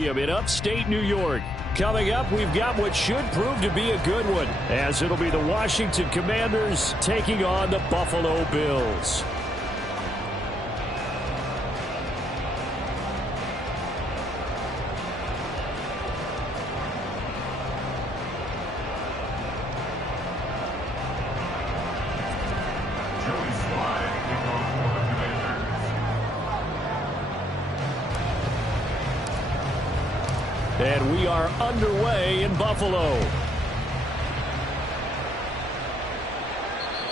In upstate New York. Coming up, we've got what should prove to be a good one, as it'll be the Washington Commanders taking on the Buffalo Bills. And we are underway in Buffalo.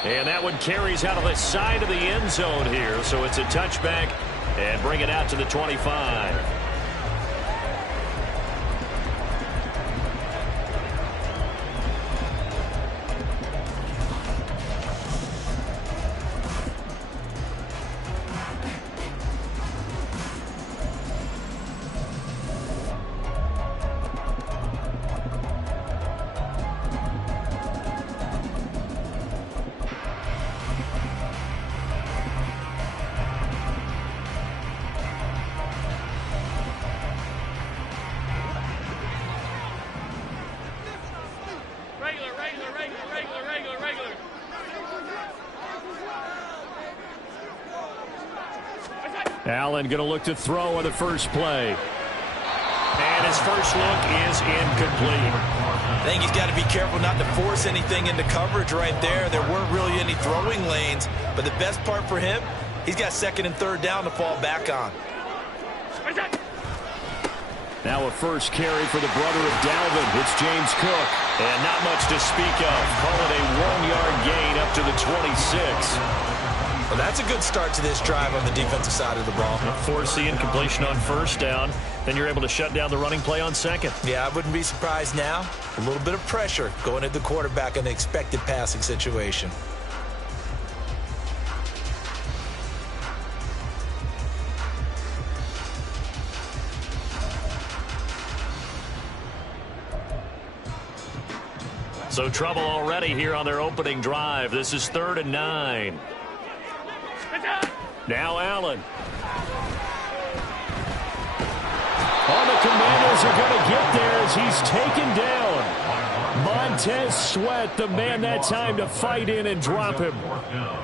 And that one carries out of the side of the end zone here. So it's a touchback and bring it out to the 25. Allen going to look to throw on the first play. And his first look is incomplete. I think he's got to be careful not to force anything into coverage right there. There weren't really any throwing lanes, but the best part for him, he's got second and third down to fall back on. Now a first carry for the brother of Dalvin. It's James Cook. And not much to speak of. Call it a 1-yard gain up to the 26. Well, that's a good start to this drive on the defensive side of the ball. Force the incompletion on first down. Then you're able to shut down the running play on second. Yeah, I wouldn't be surprised now. A little bit of pressure going at the quarterback in an expected passing situation. So trouble already here on their opening drive. This is 3rd and 9. Now Allen. The Commanders are going to get there as he's taken down. Montez Sweat, the man that time to fight in and drop him.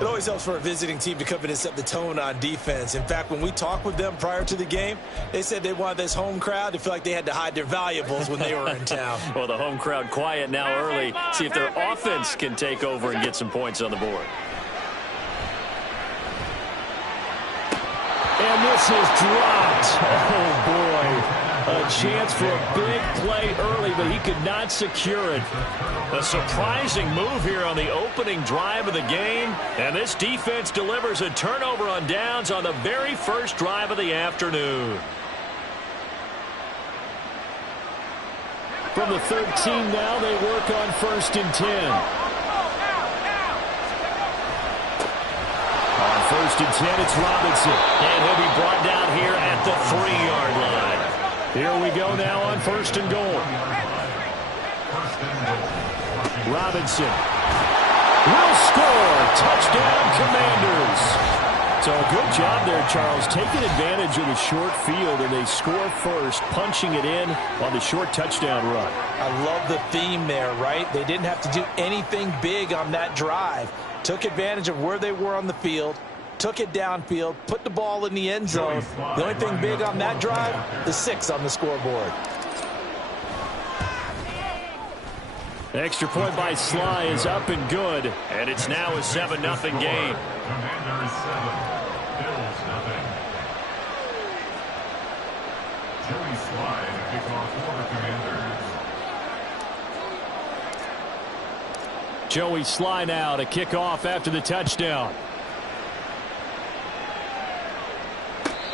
It always helps for a visiting team to come in and set the tone on defense. In fact, when we talked with them prior to the game, they said they wanted this home crowd to feel like they had to hide their valuables when they were in town. Well, the home crowd quiet now early. See if their offense can take over and get some points on the board. And this is dropped. Oh, boy. A chance for a big play early, but he could not secure it. A surprising move here on the opening drive of the game. And this defense delivers a turnover on downs on the very first drive of the afternoon. From the 13 now, they work on 1st and 10. On 1st and 10, it's Robinson. And he'll be brought down here at the 3-yard line. Here we go now on 1st and goal. Robinson will score. Touchdown, Commanders. So a good job there, Charles, taking advantage of the short field, and they score first, punching it in on the short touchdown run. I love the theme there, right? They didn't have to do anything big on that drive. Took advantage of where they were on the field, took it downfield, put the ball in the end zone. The only thing big on that drive, the 6 on the scoreboard. The extra point by Sly is up and good, and it's now a 7-0 game. Commanders 7, Bills 0. Joey Sly to kick off for the Commanders. Joey Sly now to kick off after the touchdown.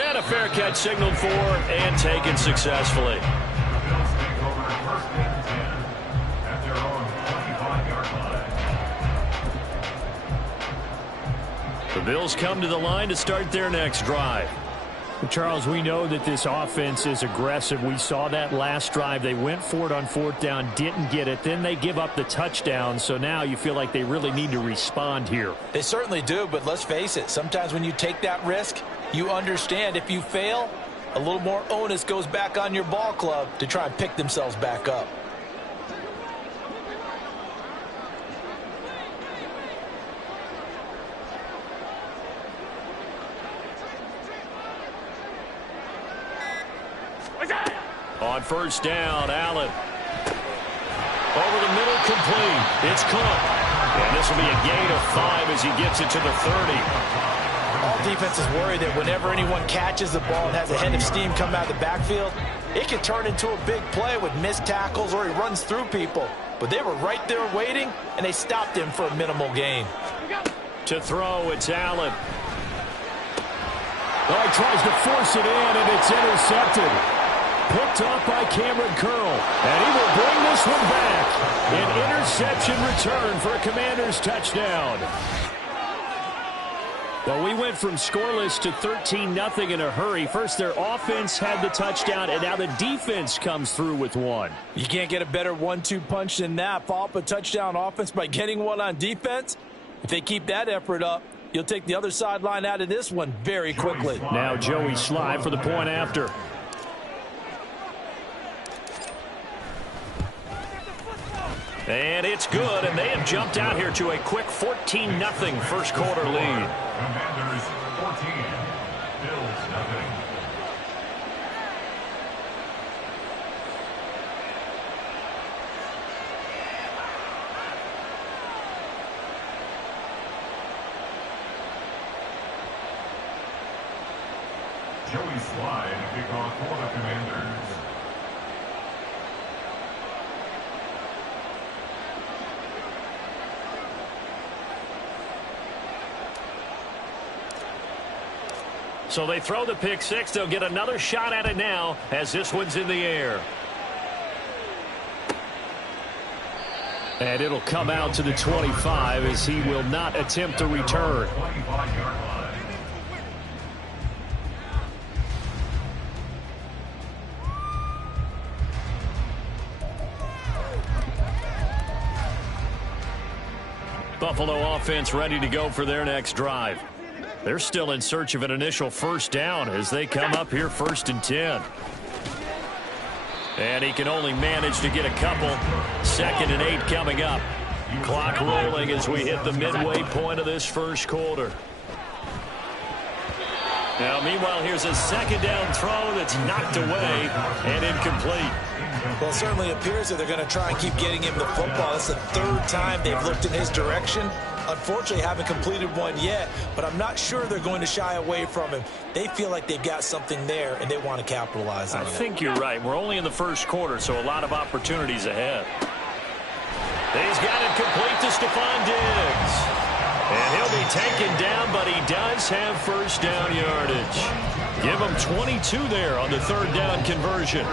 And a fair catch signaled for and taken successfully. The Bills take over 1st and 10 at their own 25-yard line. The Bills come to the line to start their next drive. Charles, we know that this offense is aggressive. We saw that last drive. They went for it on 4th down, didn't get it. Then they give up the touchdown. So now you feel like they really need to respond here. They certainly do, but let's face it. Sometimes when you take that risk, you understand if you fail, a little more onus goes back on your ball club to try and pick themselves back up. On first down, Allen. Over the middle, complete. It's Cook. And this will be a gain of 5 as he gets it to the 30. All defenses worry that whenever anyone catches the ball and has a head of steam come out of the backfield, it can turn into a big play with missed tackles or he runs through people. But they were right there waiting, and they stopped him for a minimal gain. To throw, it's Allen. Oh, he tries to force it in, and it's intercepted. Picked off by Cameron Curl. And he will bring this one back. An interception return for a Commanders touchdown. Well, we went from scoreless to 13-0 in a hurry. First, their offense had the touchdown, and now the defense comes through with one. You can't get a better 1-2 punch than that. Follow up a touchdown offense by getting one on defense. If they keep that effort up, you'll take the other sideline out of this one very quickly. Now Joey Slye for the point after. And it's good, and they have jumped out here to a quick 14-0 first quarter lead. Commanders 14, Bills nothing. Joey Slye to kick off for the Commanders. So they throw the pick six. They'll get another shot at it now as this one's in the air. And it'll come out to the 25 as he will not attempt a return. Buffalo offense ready to go for their next drive. They're still in search of an initial first down as they come up here 1st and 10. And he can only manage to get a couple. 2nd and 8 coming up. Clock rolling as we hit the midway point of this first quarter. Now, meanwhile, here's a 2nd down throw that's knocked away and incomplete. Well, it certainly appears that they're going to try and keep getting him the football. It's the 3rd time they've looked in his direction. Unfortunately, haven't completed one yet, but I'm not sure they're going to shy away from him. They feel like they've got something there, and they want to capitalize on it. I think you're right. We're only in the first quarter, so a lot of opportunities ahead. He's got it complete to Stephon Diggs. And he'll be taken down, but he does have first down yardage. Give him 22 there on the 3rd down conversion.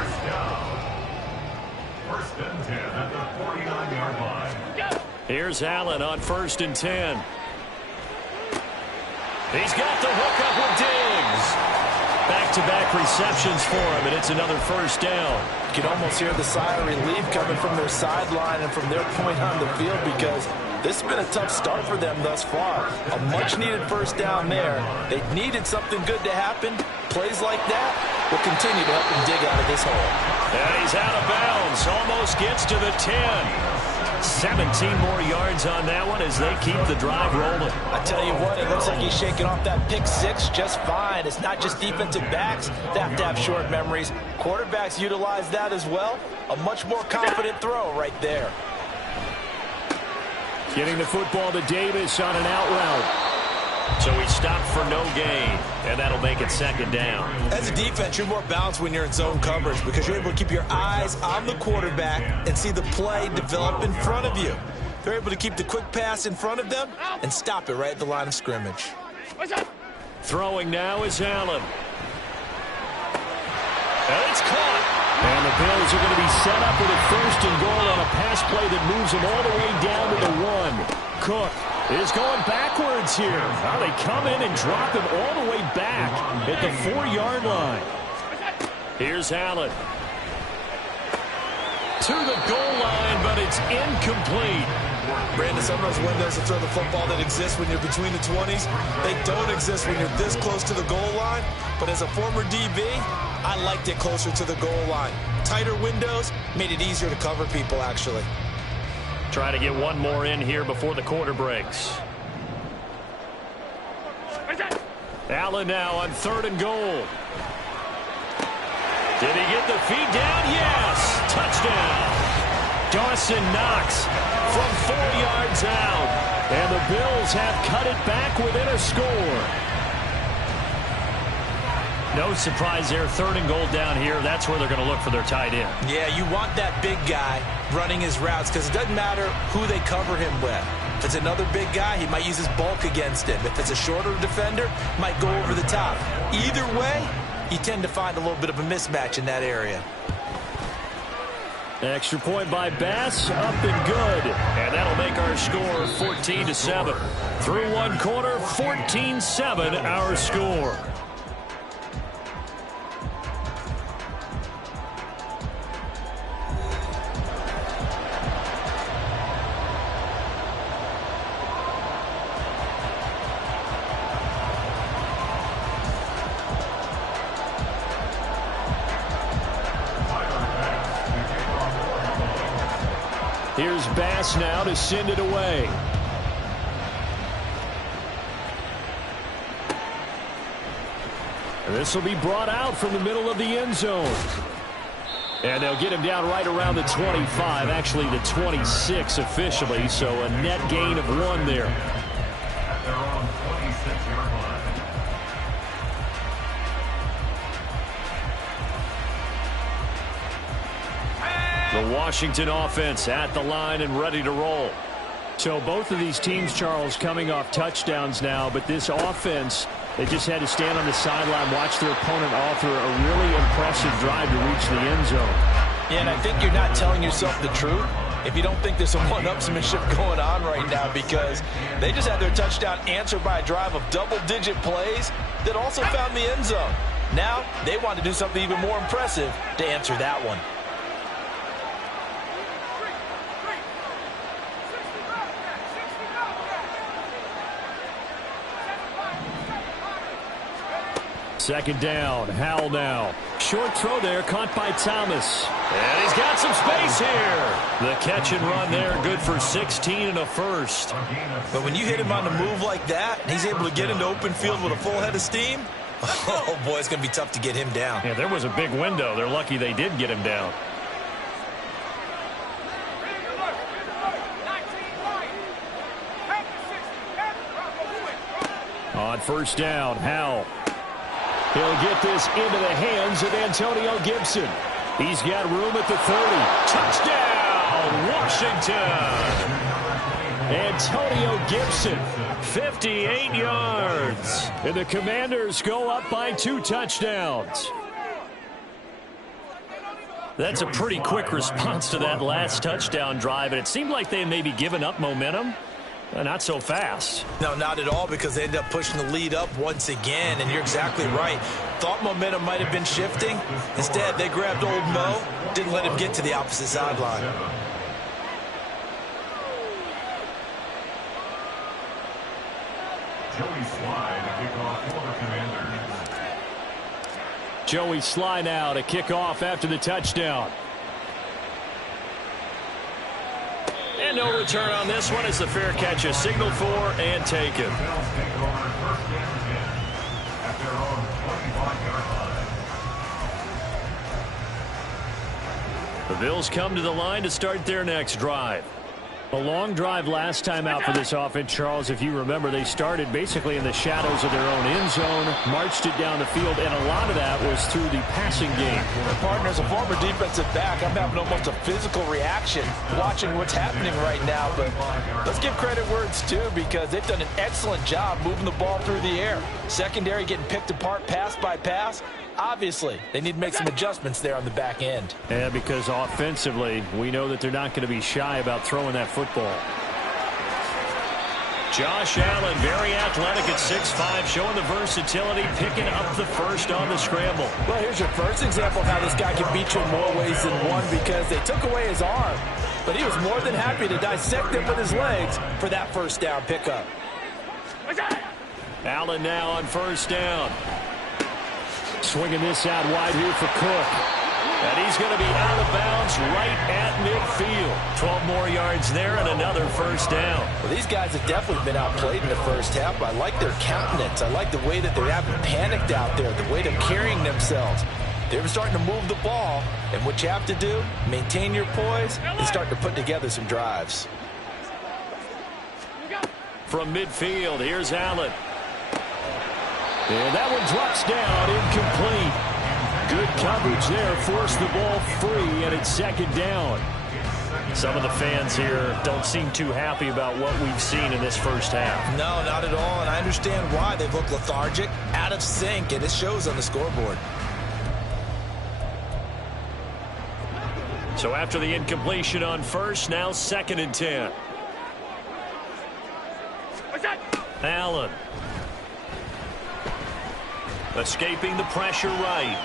First and 10 at the 49-yard line. Here's Allen on 1st and 10. He's got the hook up with Diggs. Back-to-back receptions for him, and it's another first down. You can almost hear the sigh of relief coming from their sideline and from their point on the field because this has been a tough start for them thus far. A much-needed first down there. They needed something good to happen. Plays like that will continue to help them dig out of this hole. And he's out of bounds. Almost gets to the 10. 17 more yards on that one as they keep the drive rolling. I tell you what, it looks like he's shaking off that pick six just fine. It's not just defensive backs that have to have short memories. Quarterbacks utilize that as well. A much more confident throw right there. Getting the football to Davis on an out route. So he stopped for no gain, and that'll make it 2nd down. As a defense, you're more balanced when you're in zone coverage because you're able to keep your eyes on the quarterback and see the play develop in front of you. They're able to keep the quick pass in front of them and stop it right at the line of scrimmage. Throwing now is Allen. And it's caught. And the Bills are going to be set up with a 1st and goal on a pass play that moves them all the way down to the 1. Cook is going backwards here. Now they come in and drop him all the way back at the 4-yard line. Here's Allen. To the goal line, but it's incomplete. Brandon, some of those windows to throw the football that exist when you're between the 20s, they don't exist when you're this close to the goal line. But as a former DB, I liked it closer to the goal line. Tighter windows made it easier to cover people, actually. Try to get one more in here before the quarter breaks. Allen now on 3rd and goal. Did he get the feed down? Yes! Touchdown! Dawson Knox from 4 yards out. And the Bills have cut it back within a score. No surprise there. 3rd and goal down here. That's where they're going to look for their tight end. Yeah, you want that big guy running his routes because it doesn't matter who they cover him with. If it's another big guy, he might use his bulk against him. If it's a shorter defender, might go over the top. Either way, you tend to find a little bit of a mismatch in that area. Extra point by Bass, up and good. And that'll make our score 14-7. Through one quarter, 14-7 our score. Here's Bass now to send it away. This will be brought out from the middle of the end zone. And they'll get him down right around the 25, actually the 26 officially, so a net gain of 1 there. At their own 26-yard line. The Washington offense at the line and ready to roll. So both of these teams, Charles, coming off touchdowns now, but this offense, they just had to stand on the sideline, watch their opponent author a really impressive drive to reach the end zone. Yeah, and I think you're not telling yourself the truth if you don't think there's some one-upsmanship going on right now, because they just had their touchdown answered by a drive of double-digit plays that also found the end zone. Now they want to do something even more impressive to answer that one. Second down, Howell now. Short throw there, caught by Thomas. And he's got some space here. The catch and run there, good for 16 and a first. But when you hit him on the move like that, and he's able to get into open field with a full head of steam, oh boy, it's going to be tough to get him down. Yeah, there was a big window. They're lucky they did get him down. On first down, Howell. He'll get this into the hands of Antonio Gibson. He's got room at the 30. Touchdown, Washington. Antonio Gibson, 58 yards. And the Commanders go up by 2 touchdowns. That's a pretty quick response to that last touchdown drive, and it seemed like they had maybe given up momentum. Not so fast. No, not at all, because they ended up pushing the lead up once again, and you're exactly right. Thought momentum might have been shifting. Instead, they grabbed old Mo, didn't let him get to the opposite sideline. Joey Slye to kick off for the Commanders. Joey Slye now to kick off after the touchdown. And no return on this one as the fair catch is signaled for and taken. Bills take over 1st and 10 at their own 25-yard line. The Bills come to the line to start their next drive. A long drive last time out for this offense, Charles. If you remember, they started basically in the shadows of their own end zone, marched it down the field, and a lot of that was through the passing game. Partner, as a former defensive back, I'm having almost a physical reaction watching what's happening right now. But let's give credit where it's due, because they've done an excellent job moving the ball through the air. Secondary getting picked apart pass by pass. Obviously, they need to make some adjustments there on the back end. Yeah, because offensively, we know that they're not going to be shy about throwing that football. Josh Allen, very athletic at 6'5", showing the versatility, picking up the first on the scramble. Well, here's your first example of how this guy can beat you in more ways than one, because they took away his arm, but he was more than happy to dissect him with his legs for that first down pickup. Allen now on first down. Swinging this out wide here for Cook. And he's going to be out of bounds right at midfield. 12 more yards there and another first down. Well, these guys have definitely been outplayed in the first half. I like their countenance. I like the way that they haven't panicked out there, the way they're carrying themselves. They're starting to move the ball, and what you have to do, maintain your poise and start to put together some drives. From midfield, here's Allen. And that one drops down, incomplete. Good coverage there, forced the ball free, and it's second down. Some of the fans here don't seem too happy about what we've seen in this first half. No, not at all, and I understand why. They've looked lethargic, out of sync, and it shows on the scoreboard. So after the incompletion on first, now 2nd and 10. Allen. Escaping the pressure right.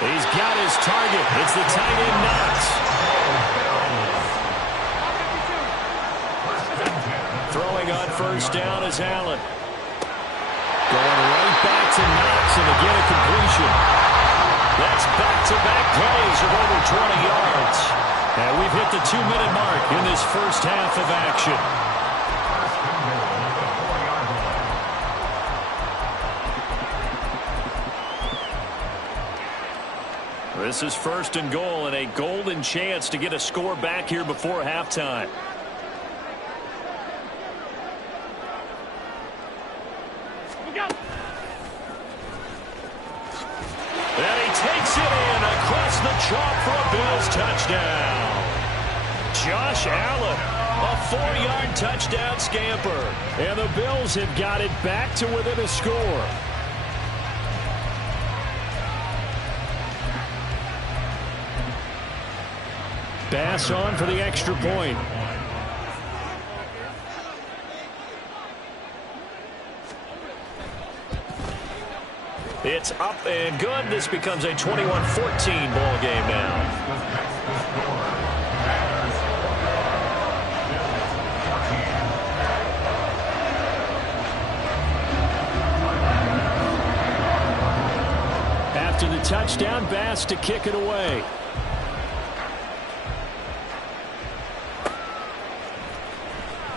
He's got his target. It's the tight end Knox. Throwing on first down is Allen. Going right back to Knox, and again a completion. That's back-to-back plays of over 20 yards. And we've hit the 2-minute mark in this first half of action. This is 1st and goal, and a golden chance to get a score back here before halftime. And he takes it in across the chalk for a Bills touchdown. Josh Allen, a 4-yard touchdown scamper. And the Bills have got it back to within a score. Bass on for the extra point. It's up and good. This becomes a 21-14 ball game now. After the touchdown, Bass to kick it away.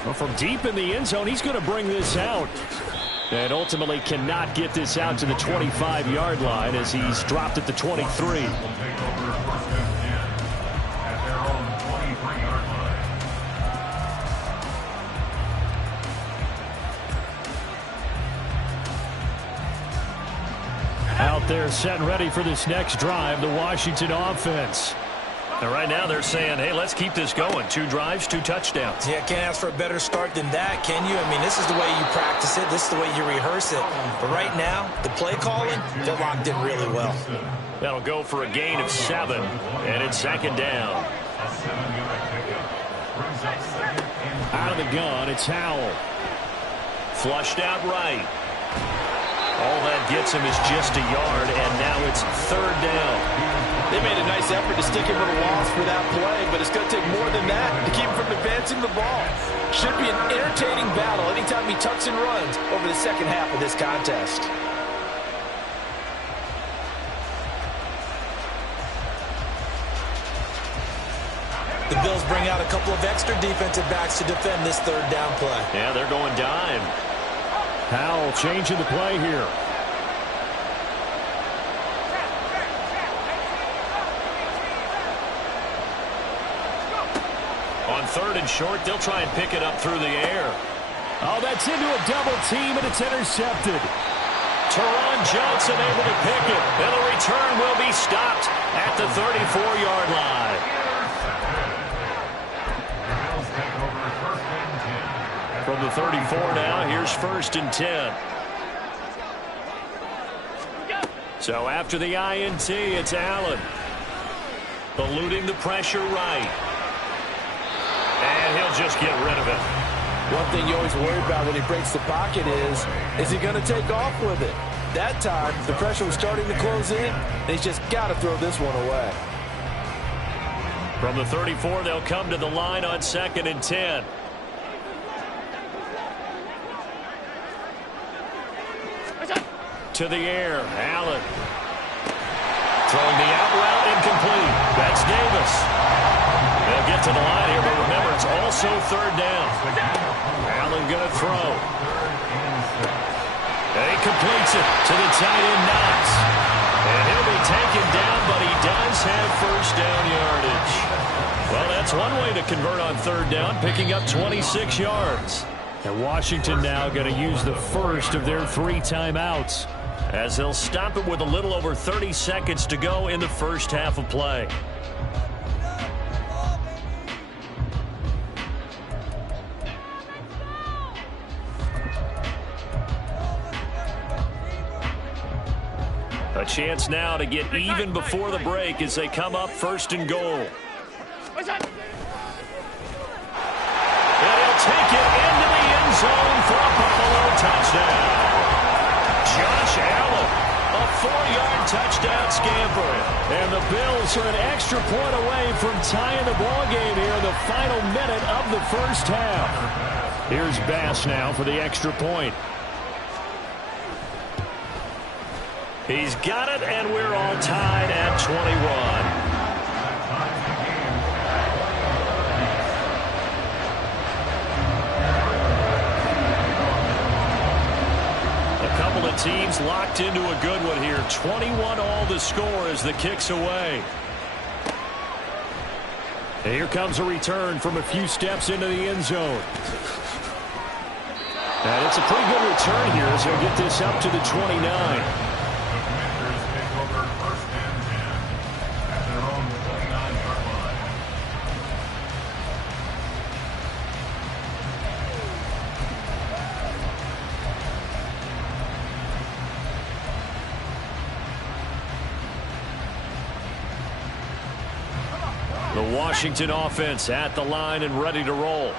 Well, from deep in the end zone, he's going to bring this out. And ultimately cannot get this out to the 25-yard line as he's dropped at the 23. Out there set and ready for this next drive, the Washington offense. And right now they're saying, hey, let's keep this going. 2 drives, 2 touchdowns. Yeah, can't ask for a better start than that, can you? I mean, this is the way you practice it. This is the way you rehearse it. But right now, the play calling, they're locked in really well. That'll go for a gain of 7, and it's 2nd down. Out of the gun, it's Howell. Flushed out right. All that gets him is just a yard, and now it's 3rd down. They made a nice effort to stick him with a loss for that play, but it's going to take more than that to keep him from advancing the ball. Should be an entertaining battle anytime he tucks and runs over the second half of this contest. The Bills bring out a couple of extra defensive backs to defend this 3rd down play. Yeah, they're going dime. Howell changing the play here. On 3rd and short, they'll try and pick it up through the air. Oh, that's into a double team, and it's intercepted. Teron Johnson able to pick it, and the return will be stopped at the 34-yard line. From the 34 now, here's 1st and 10. So after the INT, it's Allen. Eluding the pressure right. And he'll just get rid of it. One thing you always worry about when he breaks the pocket is he going to take off with it? That time, the pressure was starting to close in, and he's just got to throw this one away. From the 34, they'll come to the line on 2nd and 10. to the air. Allen. Throwing the out route, incomplete. That's Davis. They'll get to the line here, but remember, it's also third down. Allen going to throw. And he completes it to the tight end, Knox. And he'll be taken down, but he does have first down yardage. Well, that's one way to convert on third down, picking up 26 yards. And Washington now going to use the first of their 3 timeouts, as they'll stop it with a little over 30 seconds to go in the first half of play. A chance now to get even before the break as they come up first and goal. And he'll take it into the end zone for a Buffalo touchdown. Josh Allen, a 4-yard touchdown scamper. And the Bills are an extra point away from tying the ball game here in the final minute of the first half. Here's Bass now for the extra point. He's got it, and we're all tied at 21. Couple of teams locked into a good one here. 21 all the score as the kick's away. And here comes a return from a few steps into the end zone. And it's a pretty good return here as he'll get this up to the 29. The Washington offense at the line and ready to roll.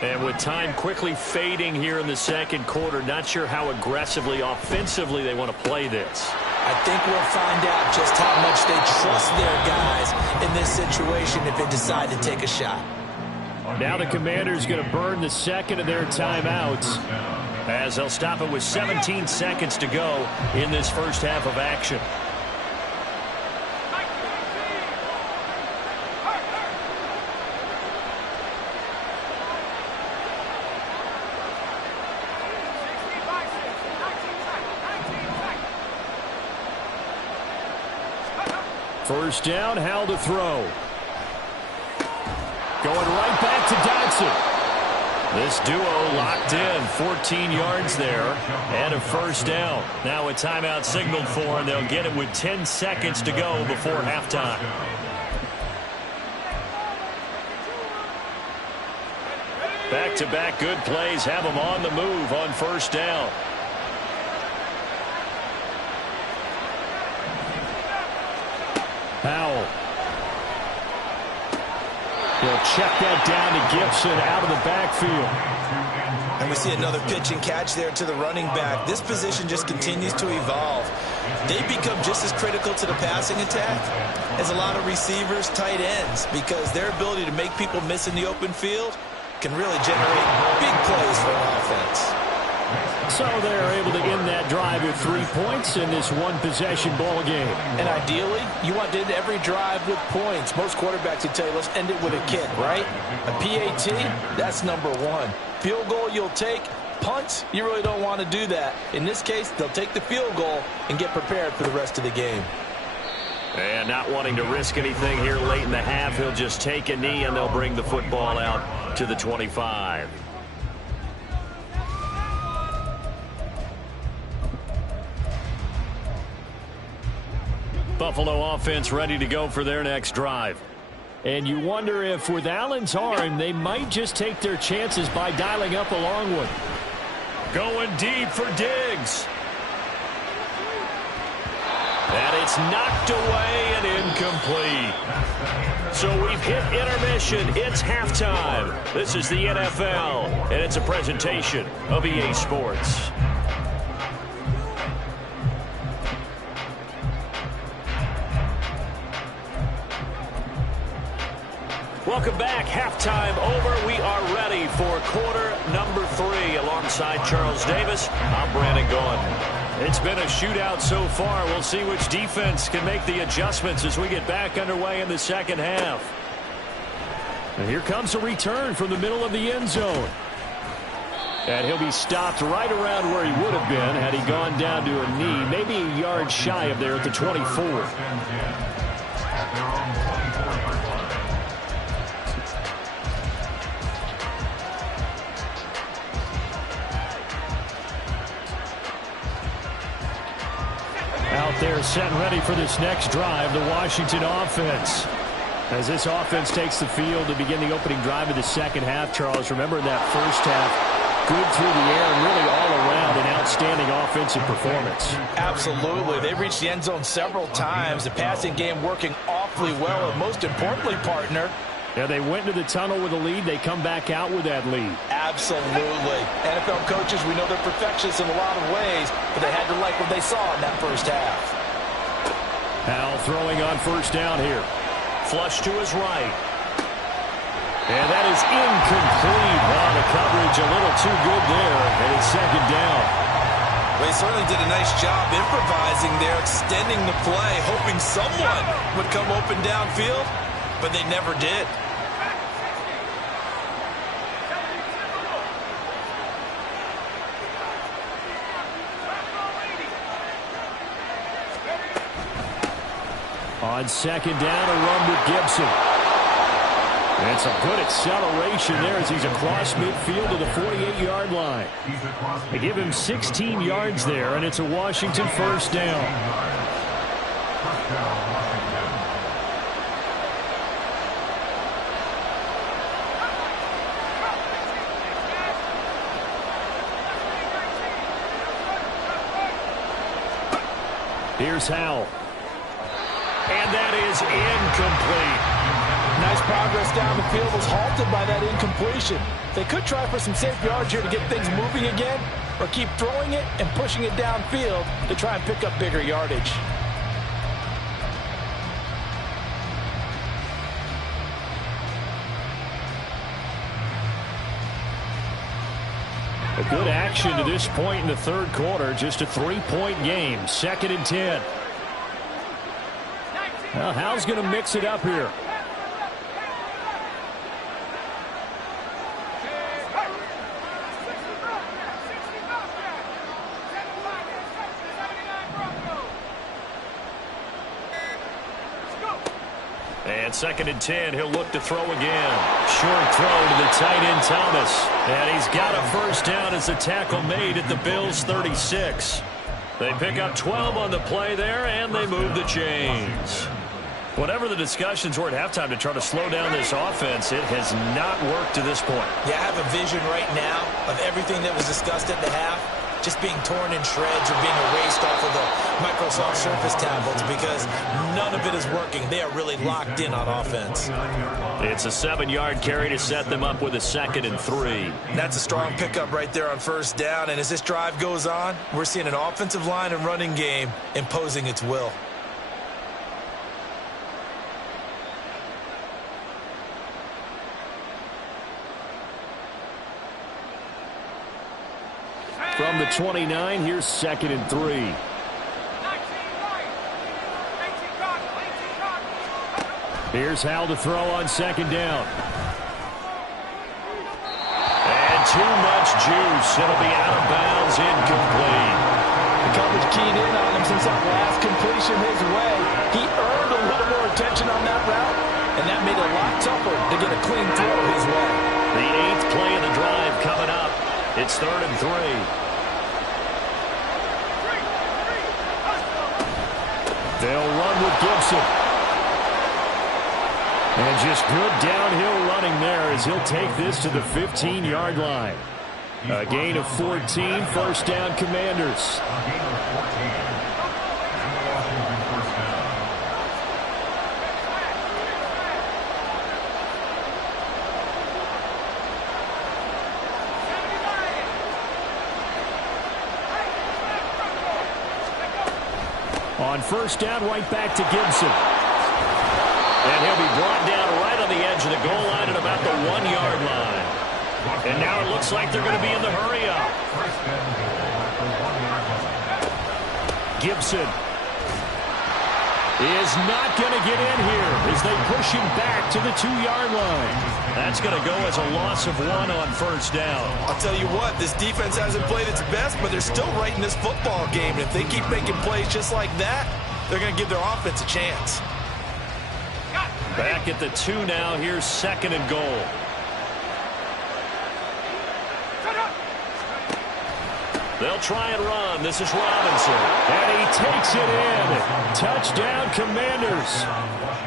And with time quickly fading here in the second quarter, not sure how aggressively, offensively they want to play this. I think we'll find out just how much they trust their guys in this situation if they decide to take a shot. Now the Commanders going to burn the second of their timeouts as they'll stop it with 17 seconds to go in this first half of action. First down, Howell to throw. Going right back to Dodson. This duo locked in, 14 yards there, and a first down. Now a timeout signaled for, and they'll get it with 10 seconds to go before halftime. Back-to-back good plays have them on the move on first down. Powell. He'll check that down to Gibson out of the backfield. And we see another pitch and catch there to the running back. This position just continues to evolve. They become just as critical to the passing attack as a lot of receivers, tight ends, because their ability to make people miss in the open field can really generate big plays for an offense. So they're able to end that drive with 3 points in this one-possession ball game. And ideally, you want to end every drive with points. Most quarterbacks would tell you, let's end it with a kick, right? A PAT, that's number one. Field goal you'll take. Punts, you really don't want to do that. In this case, they'll take the field goal and get prepared for the rest of the game. And not wanting to risk anything here late in the half, he'll just take a knee and they'll bring the football out to the 25. Buffalo offense ready to go for their next drive. And you wonder if with Allen's arm, they might just take their chances by dialing up a long one. Going deep for Diggs. And it's knocked away and incomplete. So we've hit intermission. It's halftime. This is the NFL, and it's a presentation of EA Sports. Welcome back. Halftime over. We are ready for quarter number 3. Alongside Charles Davis, I'm Brandon Gaudin. It's been a shootout so far. We'll see which defense can make the adjustments as we get back underway in the second half. And here comes a return from the middle of the end zone. And he'll be stopped right around where he would have been had he gone down to a knee, maybe a yard shy of there at the 24. Out there set and ready for this next drive, the Washington offense. As this offense takes the field to begin the opening drive of the second half, Charles, remember that first half, good through the air and really all around an outstanding offensive performance. Absolutely. They reached the end zone several times. The passing game working awfully well, and most importantly, partner, yeah, they went into the tunnel with a lead. They come back out with that lead. Absolutely. NFL coaches, we know they're perfectionists in a lot of ways, but they had to like what they saw in that first half. Howell throwing on first down here. Flush to his right. And that is incomplete. Wow, the coverage a little too good there, and it's second down. Well, he certainly did a nice job improvising there, extending the play, hoping someone would come open downfield, but they never did. On second down, a run with Gibson. And some good acceleration there as he's across midfield to the 48-yard line. They give him 16 yards there, and it's a Washington first down. Here's Howell. And that is incomplete. Nice progress down the field, was halted by that incompletion. They could try for some safe yards here to get things moving again, or keep throwing it and pushing it downfield to try and pick up bigger yardage. A good action to this point in the third quarter. Just a 3-point game. 2nd and 10. Well, Howell's going to mix it up here. And 2nd and 10, he'll look to throw again. Short throw to the tight end, Thomas. And he's got a first down as the tackle made at the Bills' 36. They pick up 12 on the play there, and they move the chains. Whatever the discussions were at halftime to try to slow down this offense, it has not worked to this point. Yeah, I have a vision right now of everything that was discussed at the half just being torn in shreds or being erased off of the Microsoft Surface tablets because none of it is working. They are really locked in on offense. It's a 7-yard carry to set them up with a 2nd and 3. That's a strong pickup right there on first down. And as this drive goes on, we're seeing an offensive line and running game imposing its will. From the 29, here's 2nd and 3. Here's Howell to throw on second down. And too much juice. It'll be out of bounds, incomplete. The coverage keyed in on him since that last completion his way. He earned a little more attention on that route, and that made it a lot tougher to get a clean throw his way. The 8th play of the drive coming up. It's 3rd and 3. They'll run with Gibson. And just good downhill running there as he'll take this to the 15-yard line. A gain of 14, first down, Commanders. On first down, right back to Gibson. And he'll be brought down right on the edge of the goal line at about the 1-yard line. And now it looks like they're going to be in the hurry-up. Gibson is not going to get in here as they push him back to the 2-yard line. That's going to go as a loss of 1 on first down. I'll tell you what, this defense hasn't played its best, but they're still right in this football game. And if they keep making plays just like that, they're going to give their offense a chance. Back at the 2 now. Here's 2nd and goal. They'll try and run. This is Robinson. And he takes it in. Touchdown, Commanders.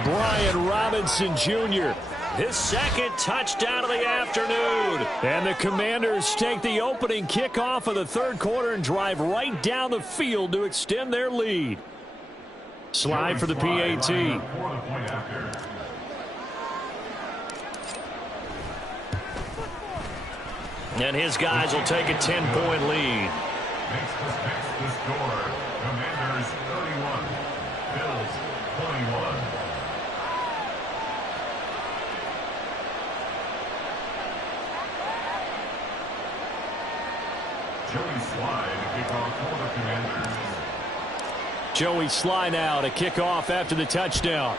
Brian Robinson Jr. His 2nd touchdown of the afternoon. And the Commanders take the opening kickoff of the 3rd quarter and drive right down the field to extend their lead. Slide for the PAT. And his guys will take a 10-point lead. Makes the score. Commanders 31. Bills 21. Joey Slye to kick off for the Commanders. Joey Slye now to kick off after the touchdown.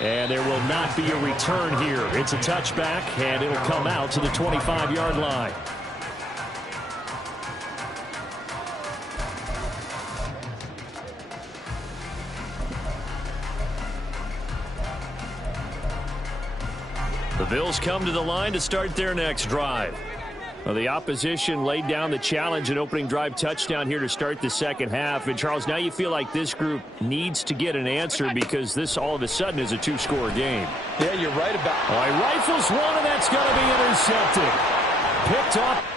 And there will not be a return here. It's a touchback, and it'll come out to the 25-yard line. The Bills come to the line to start their next drive. Well, the opposition laid down the challenge and opening drive touchdown here to start the second half. And, Charles, now you feel like this group needs to get an answer because this all of a sudden is a 2-score game. Yeah, you're right about it. All right, rifles one, and that's going to be intercepted. Picked off.